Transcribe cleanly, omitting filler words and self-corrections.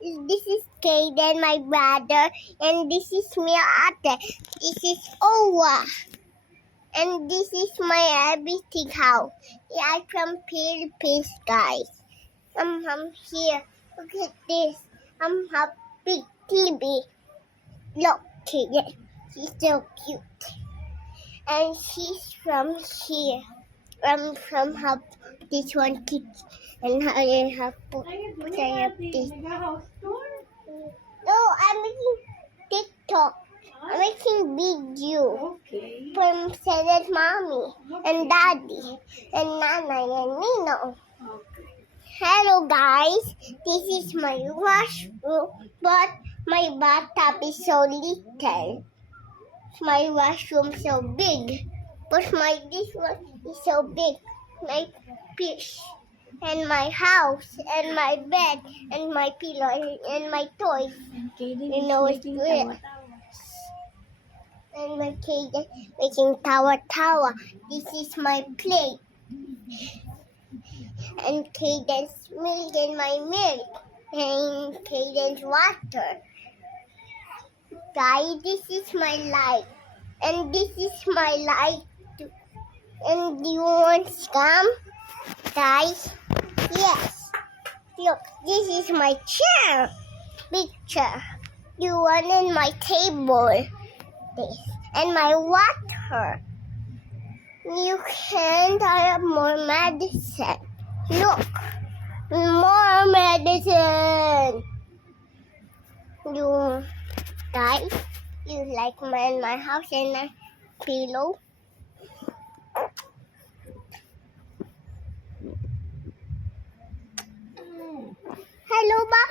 This is Kaden, my brother, and this is my ate. This is Owa, and this is my everything house. I'm from Philippines, guys. I'm here. Look at this. I'm a big TV. Look, Kaden. She's so cute, and she's from here. I'm from her, this one kid, and I have this. No, I'm making TikTok. I'm making video Okay. from Sarah's mommy and daddy and Nana and Nino. Okay. Hello guys, this is my washroom, but my bathtub is so little. My washroom so big, but this one is so big, like fish. And my house, and my bed, and my pillow, and my toys. You know it's good. And my cage making tower. This is my plate. And Caden's milk and my milk. And Caden's water. Guys, this is my life. And this is my life too. And do you want scam? Guys? Yes. Look, this is my chair. Big chair. You want in my table. This. And my water. You can't have more medicine. Look, more medicine. You guys, you like my house and my pillow? Hello, ba?